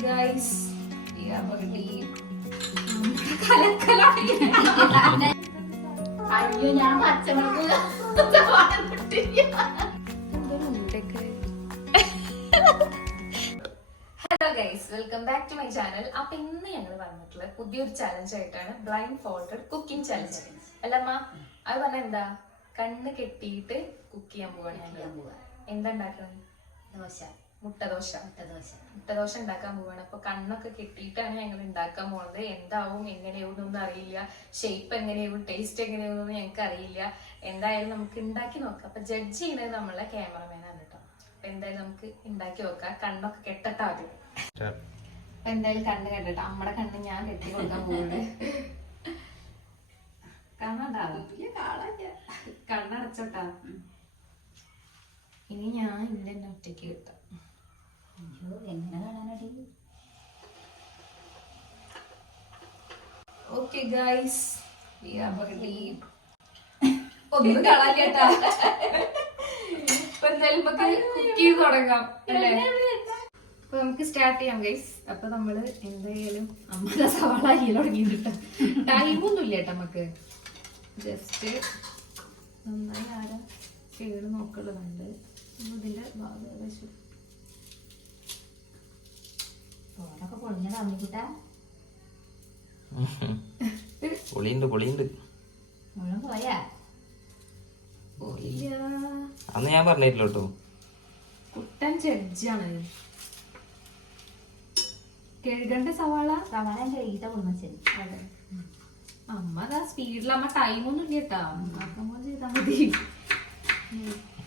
Guys അയ്യോ ഞാൻ പച്ചമുളക് hello guys welcome back to my channel അപ്പൊ ഇന്ന് ഞങ്ങൾ വന്നിട്ടുള്ള പുതിയൊരു ചലഞ്ച് ആയിട്ടാണ് ബ്ലൈൻഡ് ഫോൾഡഡ് കുക്കിംഗ് ചലഞ്ച് അല്ലമ്മ അത് പറഞ്ഞ എന്താ? കണ്ണ് കെട്ടിയിട്ട് കുക്ക് ചെയ്യാൻ പോവാണ്. എന്താ ഉണ്ടാക്കുന്നത് ദോശ. മുട്ടദോശ. മുട്ടദോശ. മുട്ടദോശ ഉണ്ടാക്കാൻ പോവാണ്. അപ്പൊ കണ്ണൊക്കെ കെട്ടിയിട്ടാണ് ഞങ്ങൾ ഉണ്ടാക്കാൻ പോകുന്നത് എന്താവും എങ്ങനെയാവും എന്നൊന്നും അറിയില്ല. ഷേപ്പ് എങ്ങനെയാവും ടേസ്റ്റ് എങ്ങനെയാവും ഞങ്ങൾക്ക് അറിയില്ല. എന്തായാലും നമുക്ക് ഉണ്ടാക്കി നോക്കാം. അപ്പൊ ജഡ്ജ് ചെയ്യുന്നത് നമ്മളെ ക്യാമറമാൻ ആണ് കേട്ടോ അപ്പൊ എന്തായാലും നമുക്ക് ഉണ്ടാക്കി നോക്കാം. കണ്ണൊക്കെ കെട്ടട്ടാ ആദ്യം. അപ്പൊ എന്തായാലും കണ്ണ് കെട്ടട്ടെ. അമ്മടെ കണ്ണ് ഞാൻ കെട്ടി. കൊടുക്കാൻ പോകുന്നത് കണ്ണണ്ടാ കണ്ണടച്ചോട്ടാ ഇനി ഞാൻ ഇന്നെ ഒറ്റയ്ക്ക് കിട്ടാം. അയ്യോ എങ്ങനെ കാണാനടി? ഓക്കെ ഗൈസ് ഒന്നും കാണാൻ കേട്ടാ. ഇപ്പൊ എന്തായാലും കുക്ക് ചെയ്ത് തുടങ്ങാം അല്ലേ? അപ്പൊ നമുക്ക് സ്റ്റാർട്ട് ചെയ്യാം ഗൈസ് അപ്പൊ നമ്മൾ എന്തായാലും അമ്മ സവാള അരിയിൽ തുടങ്ങിയിട്ട് ടൈമൊന്നും ഇല്ല കേട്ടോ നമുക്ക്. ജസ്റ്റ് നന്നായി ആരാ ചെയ്ത് നോക്കുള്ളതുണ്ട് ഇതിന്റെ ഭാഗം ഏകദേശം തോടൊക്കെ പൊളിഞ്ഞ തമ്മിക്കിട്ട പൊളിയുണ്ട് പൊളിയുണ്ട്. മുഴുവൻ പോയാ? പോയില്ല. അന്ന് ഞാൻ പറഞ്ഞിട്ടില്ല കേട്ടോ. കുട്ടൻ ജഡ്ജാണ്. കഴുകണ്ട സവാള? സവാള കഴുകിട്ട പൊളിച്ചത് അതെ. അമ്മ അതാ സ്പീഡിൽ അമ്മ ടൈമൊന്നും ഇല്ല കേട്ടാ. അമ്മ മതി.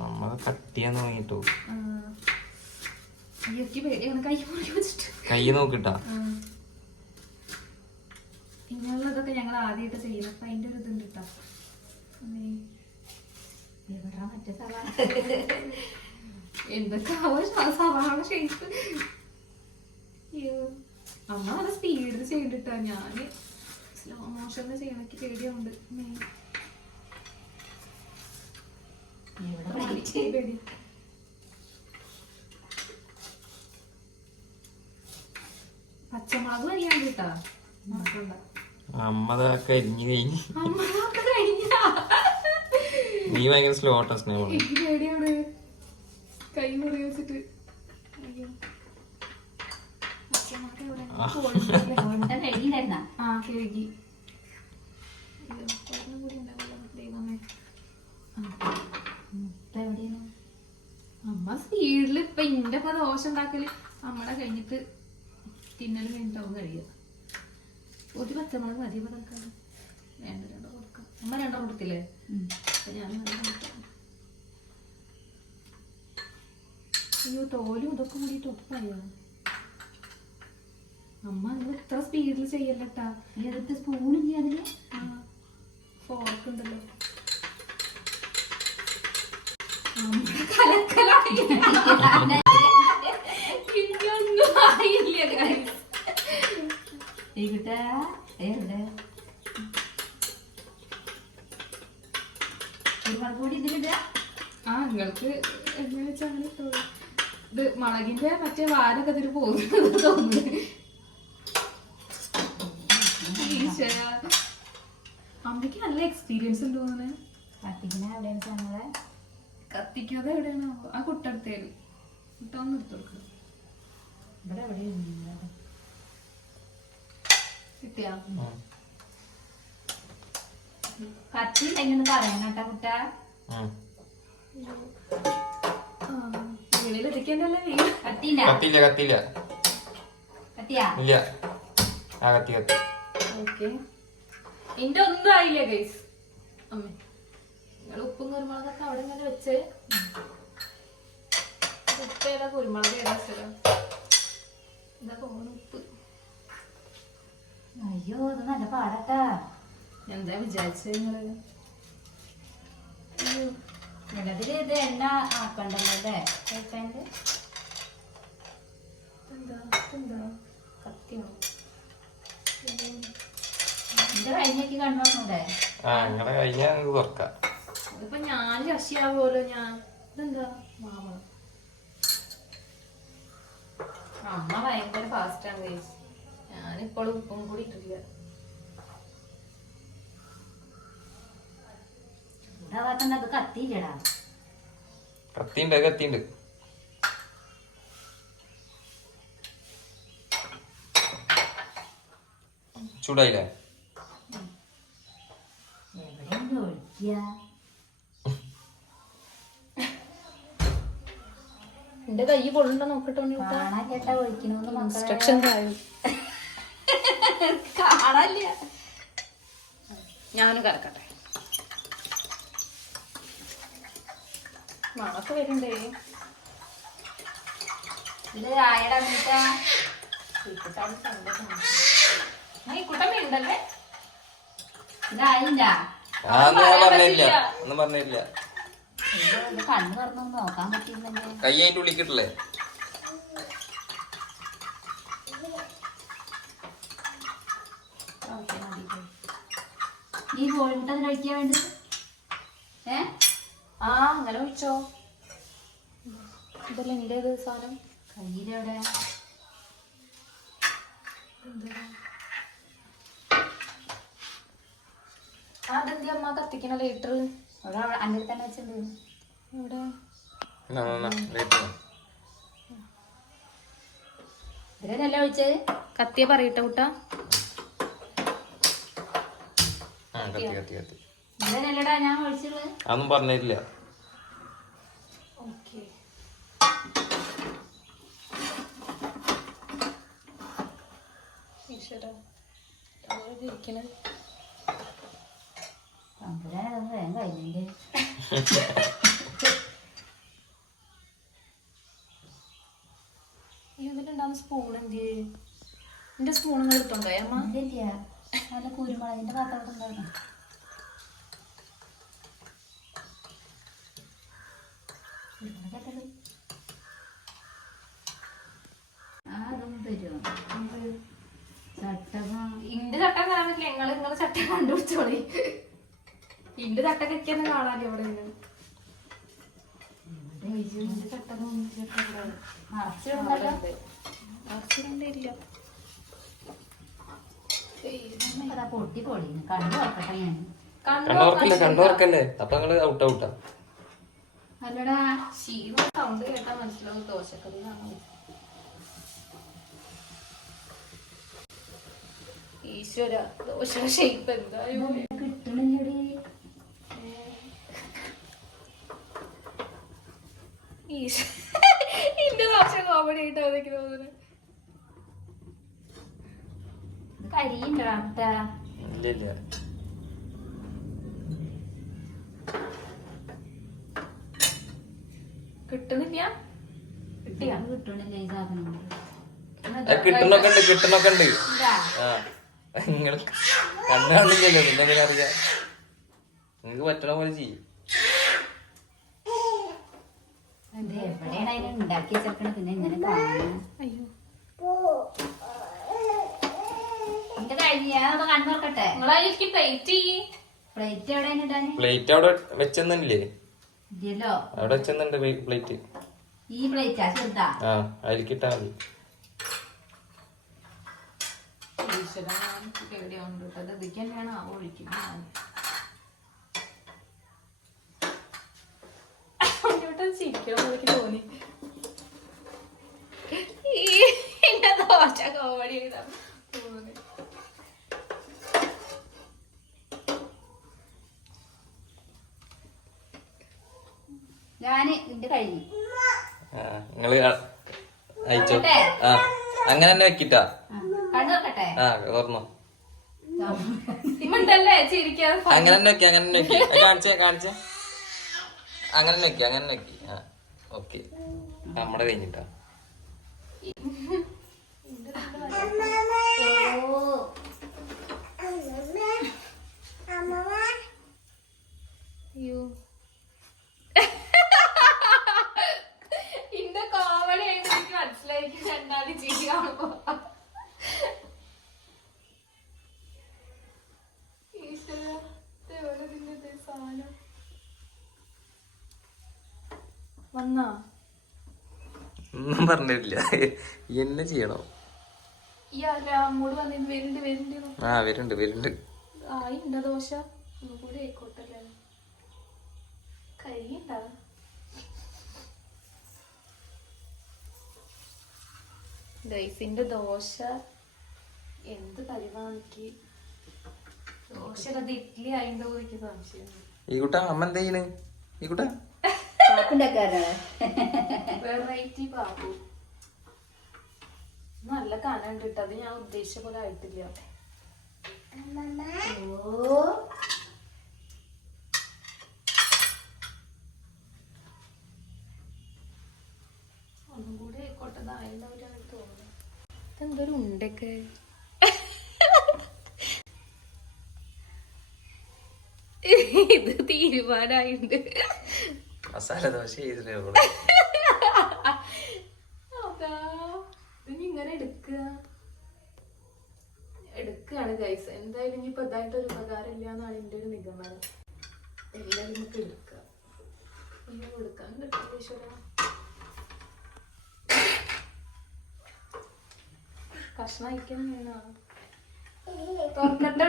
അമ്മ കട്ട് ചെയ്യാൻ കൈ മുറി വെച്ചിട്ട് കൈ നോക്കിട്ടാ. ഇങ്ങനെയുള്ളതൊക്കെ ഞങ്ങൾ ആദ്യമായിട്ട് ചെയ്യുന്നത് അപ്പൊ അതിന്റെ ഒരു ഇതുണ്ട് കേട്ടോ അമ്മേ. എവിടാ മറ്റേ സവാള? എന്തൊക്കെ ആവും സവാള ഷേപ്പ് അയ്യോ അമ്മ നല്ല സ്പീഡിൽ ചെയ്തിട്ടാ ഞാൻ സ്ലോ മോഷനിൽ ചെയ്യണക്ക് പേടിയുണ്ട് പേടി, പഠിച്ച് പേടി. പച്ചമുളക് അറിയാൻ കേട്ടാ? കഴിഞ്ഞ്. നീ ഭയങ്കര സ്ലോ എനിക്ക് കൈ മുറി വെച്ചിട്ട്? ആ. അമ്മ സ്പീഡിൽ ഇപ്പൊ ഇന്റെ ഇപ്പൊ ദോശ ഉണ്ടാക്കൽ. അമ്മടെ കഴിഞ്ഞിട്ട് തിന്നൽ കഴിഞ്ഞിട്ടാവും കഴിയുക. ഒരു പച്ചമുളക് മതി ഇപ്പൊ തൽക്കാലം വേണ്ട രണ്ടോ കൊടുക്കാം. അമ്മ രണ്ടോ കൊടുത്തില്ലേ? അപ്പം ഞാൻ അയ്യോ തോലും ഇതൊക്കെ കൂടിയിട്ട് ഉപ്പായോ അമ്മ നിങ്ങൾ ഇത്ര സ്പീഡിൽ ചെയ്യല്ലട്ടാ. ഈ അടുത്ത് സ്പൂണില്ലേ അതിൽ ഫോർക്ക് ഉണ്ടല്ലോ. അമ്മ ഇവിടെ എവിടെ ഒരുപാട് കൂടി ഇതിലിടുക ആ നിങ്ങൾക്ക് എങ്ങനെ വെച്ചാൽ ഇത് മുളകിന്റെ മറ്റേ വാരൊക്കെ ഇതിൽ പോകുന്നത് തോന്നുന്നു. അമ്മയ്ക്ക് നല്ല എക്സ്പീരിയൻസ് ഉണ്ട് തോന്നുന്നു. എവിടെയാണ് കത്തിക്കാതെ എവിടെയാണോ? ആ കുട്ടടുത്തേര് കുട്ട ഒന്ന് എടുത്തു കൊടുക്കണം ഇവിടെ എവിടെയാണ് കിട്ടിയാ? കത്തി എങ്ങനെ പറയണം കേട്ടാ കുട്ട. വീട് കത്തിയില്ല. കത്തില്ല കത്തില്ല കത്തിയാ? ഇല്ല. ആ കത്തി കത്തി. ഓക്കെ. എന്റെ ഒന്നും ആയില്ല ഗൈസ് അമ്മ. നിങ്ങൾ ഉപ്പും കുരുമുളകൊക്കെ അവിടെ ഇങ്ങനെ വെച്ച്. ഉപ്പ് ഏതാ കുരുമുളക് ഏതാ സ്ഥലം? എന്താ തോന്നുന്നു ഉപ്പ്. അയ്യോ ഇത് നല്ല പാടട്ടാ. എന്താ വിചാരിച്ചത് നിങ്ങൾ? നിലവിൽ ഇത് എണ്ണ ആക്കണ്ടല്ലോ അല്ലേ? ഇതിപ്പോ ഞാൻ ഞാൻ. ഇതെന്താ? അമ്മ ഭയങ്കര ഫാസ്റ്റ് ആണ്. ഞാനിപ്പോൾ ഉപ്പും കൂടി ഇട്ടില്ല കത്തിയില്ലടാ. കത്തിണ്ട് കത്തിണ്ട് ചൂടായില്ലേ? എന്റെ കൈ പൊള്ളുണ്ടോ കേട്ടാ കാണാൻ കേട്ടാ കാണാനില്ല. ഞാനും കറക്കട്ടെ. മണക്ക് വരുന്നുണ്ടേ. ഇത് ആയടാ കുട്ടമ്മ ഉണ്ടല്ലേ ഇതായില്ല ഒന്നും പറഞ്ഞില്ല. കണ്ണു നോക്കാൻ കൈ അതിന്റെ ഉള്ളിൽ കിട്ടില്ലേ? ഈ കോഴിമുട്ട അത് കഴിക്കാൻ വേണ്ടി ഏ? ആ അങ്ങനെ വിളിച്ചോ ഇതല്ല എന്റെ ഇത് സാധനം? കയ്യിലെവിടെ? ആ അതെന്തി അമ്മ കത്തിക്കണ ലേറ്റർ അവിടെ അവിടെ അന്റെ തന്നെ വെച്ചിട്ടുണ്ട്. ഇവിടെ. ഇതിലല്ലേ ഒഴിച്ചത്? കത്തിയെ പറയട്ടെ കുട്ട ആ കത്തി അതൊന്നും പറഞ്ഞില്ല ഇതിലുണ്ടാവുന്ന സ്പൂൺ എന്ത് എന്റെ സ്പൂൺ നിങ്ങൾ എടുത്തോണ്ടോ അമ്മ? നല്ല കുരുമുളകിന്റെ പാത്രം ഉണ്ടായിരുന്നു. ഇന്റെ ചട്ടം കാണാൻ പറ്റില്ല. നിങ്ങളെ ചട്ടം കണ്ടുപിടിച്ചോളി. ഇന്റെ ചട്ടക്കൊക്കെയാണ് കാണാൻ ഇവിടെ നിന്ന്. ഇന്റെ ചട്ടകം മറച്ചിടുന്നല്ലോ ഇല്ല. അതാ പൊട്ടി ഞാൻ. കണ്ടോർക്കല്ലേ കണ്ടോർക്കല്ലേ അപ്പൊ നിങ്ങൾ ഔട്ട് ഔട്ടാ അല്ലടാ സൗണ്ട് കേട്ടാ മനസ്സിലാവും. ദോശക്കറി ഈശ്വര ദോശ ഷേപ്പ് എന്തായാലും കിട്ടണില്ലടി? ഇന്റെ ദോശ കോമഡി ആയിട്ടാ എനിക്ക് തോന്നുന്നത്. ഇത് കരിയുണ്ടടാ കുട്ടാ ഇല്ല ഇല്ല കിട്ടുന്നില്ല? കിട്ടിയാ? കിട്ടണില്ല ഈ സാധനം. അത് കിട്ടണൊക്കെ ഉണ്ട് കിട്ടണൊക്കെ ഉണ്ട്. ആ നിങ്ങൾ കണ്ടാണില്ലല്ലോ അറിയാ? നിങ്ങക്ക് പറ്റണ പോലെ ചെയ്യും. എവിടെയാണ് അതിനെ ഉണ്ടാക്കി പിന്നെ എങ്ങനെ കാണുന്നത് അയ്യോ. കഴിഞ്ഞ. അതൊന്ന് കണ്ണു നോക്കട്ടെ നിങ്ങളായിരിക്കും പ്ലേറ്റ് ചെയ്യ്. പ്ലേറ്റ് പ്ലേറ്റ് അവിടെ വെച്ചെന്നില്ലേ? ഇല്ലല്ലോ. അവിടെ വെച്ചെന്നുണ്ട് പ്ലേറ്റ് ഈ പ്ലേറ്റാ ചെറുതാ. ആ അതിലേക്കിട്ടാ മതി. ഈശ്വര ഞാൻ പേടിയാവുന്നുണ്ട് കേട്ടോ? അത് ഇതിക്ക് തന്നെയാണ് ആ ഒഴിക്കുന്നത്. ചിരിക്കണം എനിക്ക് തോന്നി. ഈ ദോശ കോമഡി ചെയ്താ തോന്നി ഞാൻ കഴിഞ്ഞു. നിങ്ങൾ അയച്ചോ? ആ അങ്ങനെ തന്നെ വെക്കിട്ടാ. ആ, ഓർമ്മ. ഇമ്മണ്ടല്ലേ? ചിരിക്കാതെ അങ്ങനെ തന്നെ വെക്കി അങ്ങനെ തന്നെ വെക്കി. കാണിച്ചേ കാണിച്ചേ. അങ്ങനെ തന്നെ വെക്കി അങ്ങനെ തന്നെ വെക്കി. ആ ഓക്കെ. നമ്മുടെ കഴിഞ്ഞിട്ടാ. ഓ. അയ്യോ ഇന്റെ കോമഡി ആയിട്ട് എനിക്ക് മനസ്സിലായിരിക്കും രണ്ടാമത് ചിരി കാണുമ്പോ ഈശ്വര ഇതെവിടെ നിന്നത് സാധനം വന്നാ? ഒന്നും പറഞ്ഞിട്ടില്ല. എന്നെ ചെയ്യണോ. ആ വരുന്നുണ്ട് വരുന്നുണ്ട് ദോശ. ഒന്നും കൂടി ആയിക്കോട്ടല്ലേ. കഴിയണ്ട ഗൈസിന്റെ ദോശ. എന്ത് പരിപാടിക്ക് ദോശ അത് ഇഡ്ഡലി ആയിണ്ടോ സംശയം ഈ കുട്ട അമ്മ എന്ത് ചെയ്യണ്? ഈ കുട്ട. പാപ്പുണ്ടാക്കാറാണ് വെറൈറ്റി ബാബു നല്ല കനുണ്ട് കേട്ടോ. അത് ഞാൻ ഉദ്ദേശിച്ച പോലെ ആയിട്ടില്ല. ഓ ഒന്നും കൂടി ആയിക്കോട്ടെ. ഇതായിട്ടുണ്ടാവില്ല തോന്നുന്നു. ഇതെന്തൊരു ഉണ്ടൊക്കെ? ഇത് തീരുമാനമായിണ്ട് മസാല ദോശ ചെയ്തിട്ടേ ഉള്ളൂ. ഇങ്ങനെ എടുക്കുക. എടുക്കുകയാണ് ഗൈസ് എന്തായാലും ഇനി ഇതായിട്ട് ഒരു ഉപകാരം ഇല്ല എന്നാണ് എന്റെ ഒരു നിഗമനം. എല്ലാവരും നമുക്ക് എടുക്കുക ഇങ്ങനെ കൊടുക്കാൻ കിട്ടും ഈശ്വരാ. കഷ്ണം അയക്കാൻ വേണോ തുറക്കട്ടെ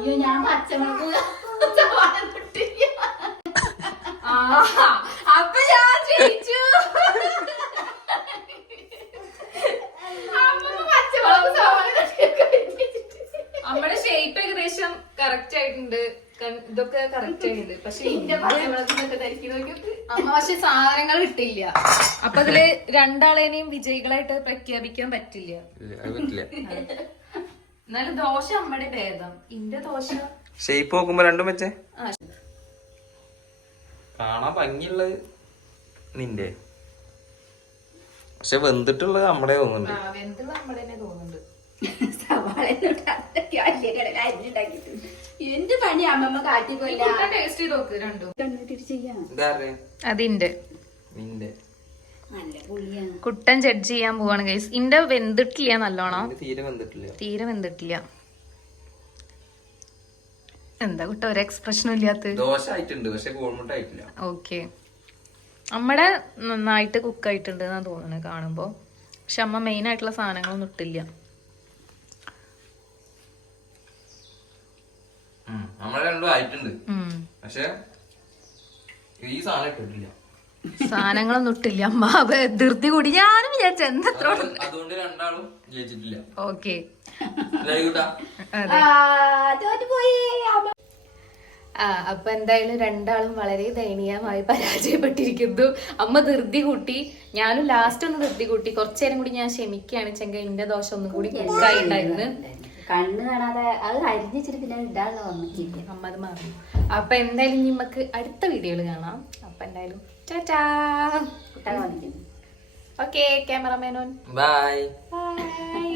അയ്യോ ഞാൻ പച്ചമുളക് അപ്പൊ ഞാൻ ജയിച്ചു. നമ്മുടെ ഷേപ്പ് ഏകദേശം കറക്റ്റ് ആയിട്ടുണ്ട്. ഇതൊക്കെ കറക്റ്റ് ആയിട്ടുണ്ട്. പക്ഷെ അമ്മ പക്ഷെ സാധനങ്ങൾ കിട്ടില്ല അപ്പൊ അതിൽ രണ്ടാളേനെയും വിജയികളായിട്ട് പ്രഖ്യാപിക്കാൻ പറ്റില്ല. പറ്റില്ല. എന്നാലും ദോശ അമ്മയുടെ ഭേദം. ഇന്റെ ദോശ. ഷേപ്പ് നോക്കുമ്പോ രണ്ടും വെച്ചേ. ആ, കാണാൻ ഭംഗിയുള്ളത് നിന്റെ. പക്ഷെ വെന്തിട്ടുള്ളത് നമ്മുടെ തോന്നുന്നുണ്ട്. ആ, വെന്തുള്ള നമ്മുടെ തന്നെ തോന്നുന്നുണ്ട്. സവാള അരിഞ്ഞുണ്ടാക്കിയിട്ടുണ്ട് എന്ത് പണി അമ്മമ്മ കാട്ടിക്കൊല്ല ടേസ്റ്റ് ചെയ്ത് നോക്ക് രണ്ടും. അതിന്റെ. നിന്റെ. കുട്ടൻ ജഡ്ജ് ചെയ്യാൻ പോവാണ് ഗൈസ് ഇന്റെ വെന്തിട്ടില്ല നല്ലോണം. തീരെ വെന്തിട്ടില്ല. തീരെ വെന്തിട്ടില്ല. എന്താ കുട്ട ഒരു എക്സ്പ്രഷനും ഇല്ലാത്ത? ദോശ ആയിട്ടുണ്ട് പക്ഷെ കോൾമുട്ട ആയിട്ടില്ല. ഓക്കെ. നമ്മുടെ നന്നായിട്ട് കുക്ക് ആയിട്ടുണ്ട് എന്നാ തോന്നുന്നത് കാണുമ്പോ. പക്ഷെ അമ്മ മെയിൻ ആയിട്ടുള്ള സാധനങ്ങളൊന്നും ഇട്ടില്ല. ഉം, നമ്മളെ രണ്ടും ആയിട്ടുണ്ട്. പക്ഷെ ഈ സാധനം ഇട്ടിട്ടില്ല. സാധനങ്ങളൊന്നും ഇട്ടില്ല. അമ്മ ധൃതി കൂടി. ഞാനും വിചാരിച്ചു എന്തത്ര അതുകൊണ്ട് രണ്ടാളും ജയിച്ചിട്ടില്ല. ഓക്കെ. അപ്പൊ എന്തായാലും രണ്ടാളും വളരെ ദയനീയമായി പരാജയപ്പെട്ടിരിക്കുന്നു. അമ്മ ധൃതി കൂട്ടി. ഞാനും ലാസ്റ്റ് ഒന്ന് ധൃതി കൂട്ടി. കുറച്ചു നേരം കൂടി ഞാൻ ക്ഷമിക്കുകയാണ്. ചെങ്ക എന്റെ ദോശ ഒന്നും കൂടി കുക്കായിട്ടുണ്ടായിരുന്നു കണ്ണ് കാണാതെ അത് അരിഞ്ഞിച്ചിട്ട് പിന്നെ ഇടാനുള്ള അമ്മ അത് മാറും അപ്പൊ എന്തായാലും ഇനി നമുക്ക് അടുത്ത വീഡിയോയിൽ കാണാം. അപ്പൊ എന്തായാലും ടാറ്റാ കുട്ടാൻ വന്നിരിക്കുന്നു ഓക്കെ ക്യാമറമാനോൻ ബൈ ബൈ